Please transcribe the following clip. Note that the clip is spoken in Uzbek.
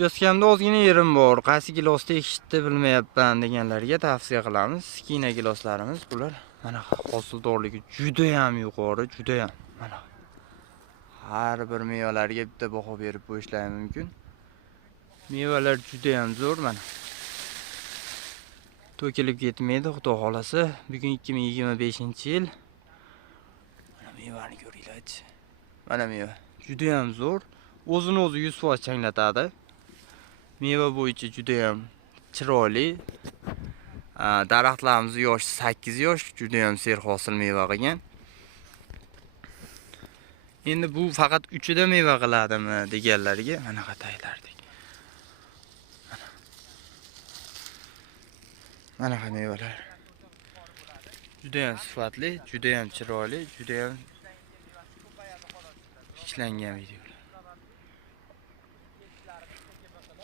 Uchastkamda ozgina yerim bor. Qaysi gilosda ekishni bilmayapman deganlarga tavsiya qilamiz. Skina giloslarimiz bular. Mana hosildorligi juda ham yuqori, juda ham. Mana har bir mevalarga bitta baho berib qo'yishlar mumkin. Mevalar juda ham zo'r mana. To'kilib ketmaydi, xudo xolasa. Bugun 2025-yil. Mana mevani ko'ringlar. Mana meva juda ham zo'r. O'zini o'zi 100% changlatadi. Meva bo'yicha juda ham chiroyli. Daraxtlarimiz yoshi 8 yosh, juda ham serhosil meva qilgan. Endi bu faqat 3ida meva qiladimi deganlarga mana qataylardik. Mana qanday mevalar. Juda ham sifatli, juda ham chiroyli, juda ham ishlangan video.